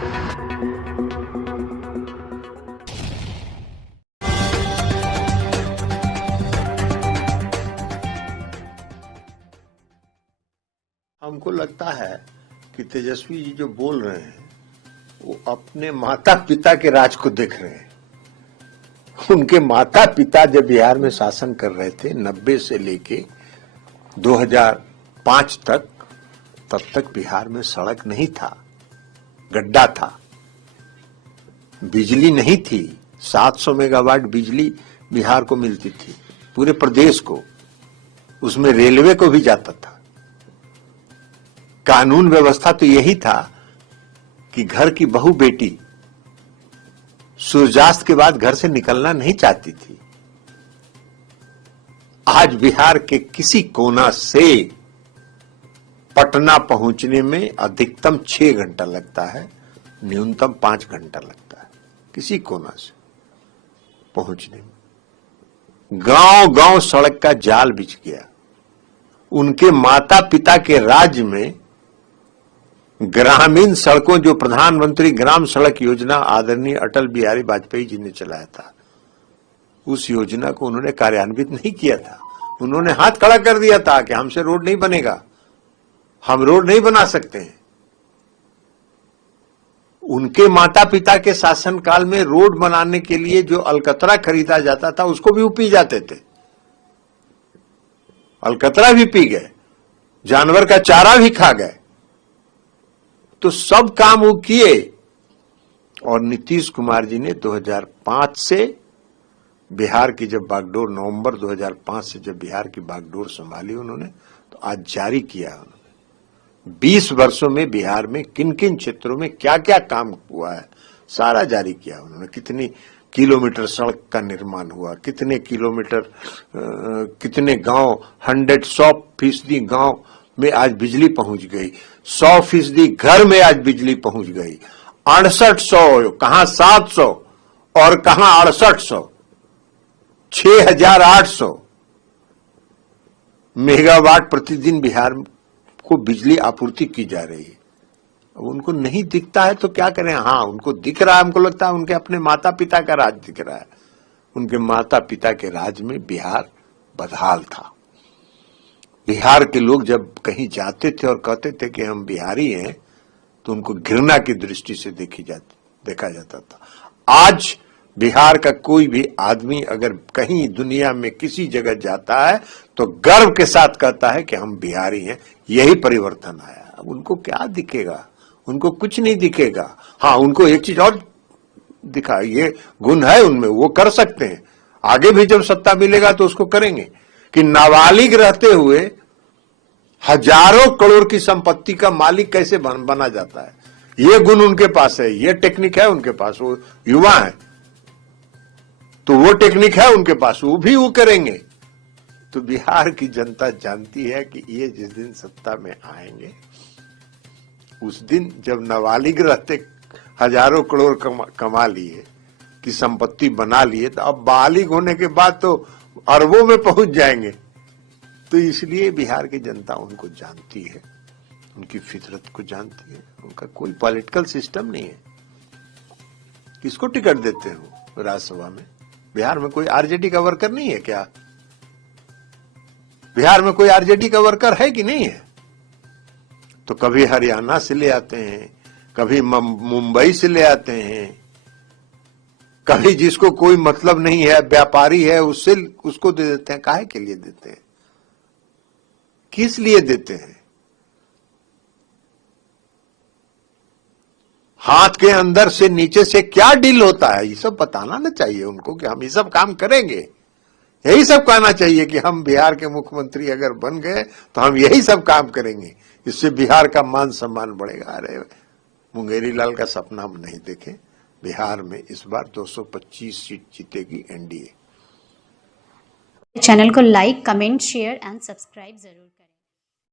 हमको लगता है कि तेजस्वी जी जो बोल रहे हैं वो अपने माता पिता के राज को देख रहे हैं। उनके माता पिता जब बिहार में शासन कर रहे थे 90 से लेके 2005 तक, तब तक बिहार में सड़क नहीं था, गड्ढा था, बिजली नहीं थी। 700 मेगावाट बिजली बिहार को मिलती थी, पूरे प्रदेश को, उसमें रेलवे को भी जाता था। कानून व्यवस्था तो यही था कि घर की बहू बेटी सूर्यास्त के बाद घर से निकलना नहीं चाहती थी। आज बिहार के किसी कोना से पटना पहुंचने में अधिकतम 6 घंटा लगता है, न्यूनतम 5 घंटा लगता है किसी कोना से पहुंचने में। गांव गांव सड़क का जाल बिछ गया। उनके माता पिता के राज्य में ग्रामीण सड़कों, जो प्रधानमंत्री ग्राम सड़क योजना आदरणीय अटल बिहारी वाजपेयी जी ने चलाया था, उस योजना को उन्होंने कार्यान्वित नहीं किया था। उन्होंने हाथ खड़ा कर दिया था कि हमसे रोड नहीं बनेगा, हम रोड नहीं बना सकते हैं। उनके माता पिता के शासनकाल में रोड बनाने के लिए जो अलकतरा खरीदा जाता था उसको भी वो पी जाते थे, अलकतरा भी पी गए, जानवर का चारा भी खा गए। तो सब काम वो किए। और नीतीश कुमार जी ने 2005 से बिहार की जब बागडोर, नवंबर 2005 से जब बिहार की बागडोर संभाली उन्होंने, तो आज जारी किया उन्होंने 20 वर्षों में बिहार में किन किन क्षेत्रों में क्या क्या काम हुआ है, सारा जारी किया उन्होंने। कितनी किलोमीटर सड़क का निर्माण हुआ, कितने किलोमीटर, कितने गांव, 100% गांव में आज बिजली पहुंच गई, 100% घर में आज बिजली पहुंच गई। 6800, कहां 700 और कहां 6800, 6800 मेगावाट प्रतिदिन बिहार को बिजली आपूर्ति की जा रही है। अब उनको नहीं दिखता है तो क्या करें। हाँ, उनको दिख रहा है, हमको लगता है उनके अपने माता पिता का राज दिख रहा है। उनके माता पिता के राज में बिहार बदहाल था। बिहार के लोग जब कहीं जाते थे और कहते थे कि हम बिहारी हैं, तो उनको घृणा की दृष्टि से देखा जाता था। आज बिहार का कोई भी आदमी अगर कहीं दुनिया में किसी जगह जाता है तो गर्व के साथ कहता है कि हम बिहारी हैं। यही परिवर्तन आया। अब उनको क्या दिखेगा? उनको कुछ नहीं दिखेगा। हाँ, उनको एक चीज और दिखा, ये गुण है उनमें, वो कर सकते हैं। आगे भी जब सत्ता मिलेगा तो उसको करेंगे कि नाबालिग रहते हुए हजारों करोड़ की संपत्ति का मालिक कैसे बना जाता है। ये गुण उनके पास है, ये टेक्निक है उनके पास। वो युवा है तो वो टेक्निक है उनके पास, वो भी वो करेंगे। तो बिहार की जनता जानती है कि ये जिस दिन सत्ता में आएंगे, उस दिन जब नाबालिग रहते हजारों करोड़ कमा लिए, की संपत्ति बना लिए, तो अब बालिग होने के बाद तो अरबों में पहुंच जाएंगे। तो इसलिए बिहार की जनता उनको जानती है, उनकी फितरत को जानती है। उनका कोई पॉलिटिकल सिस्टम नहीं है। किसको टिकट देते हो राज्यसभा में? बिहार में कोई आरजेडी का वर्कर नहीं है क्या? बिहार में कोई आरजेडी का वर्कर है कि नहीं है? तो कभी हरियाणा से ले आते हैं, कभी मुंबई से ले आते हैं, कभी जिसको कोई मतलब नहीं है, व्यापारी है, उससे उसको दे देते हैं। काहे के लिए देते हैं? किस लिए देते हैं? हाथ के अंदर से नीचे से क्या डील होता है, ये सब बताना ना चाहिए उनको कि हम ये सब काम करेंगे। यही सब कहना चाहिए कि हम बिहार के मुख्यमंत्री अगर बन गए तो हम यही सब काम करेंगे, इससे बिहार का मान सम्मान बढ़ेगा। अरे मुंगेरी लाल का सपना हम नहीं देखें। बिहार में इस बार 225 सीट जीतेगी एनडीए। चैनल को like, comment, share and subscribe जरूर करें।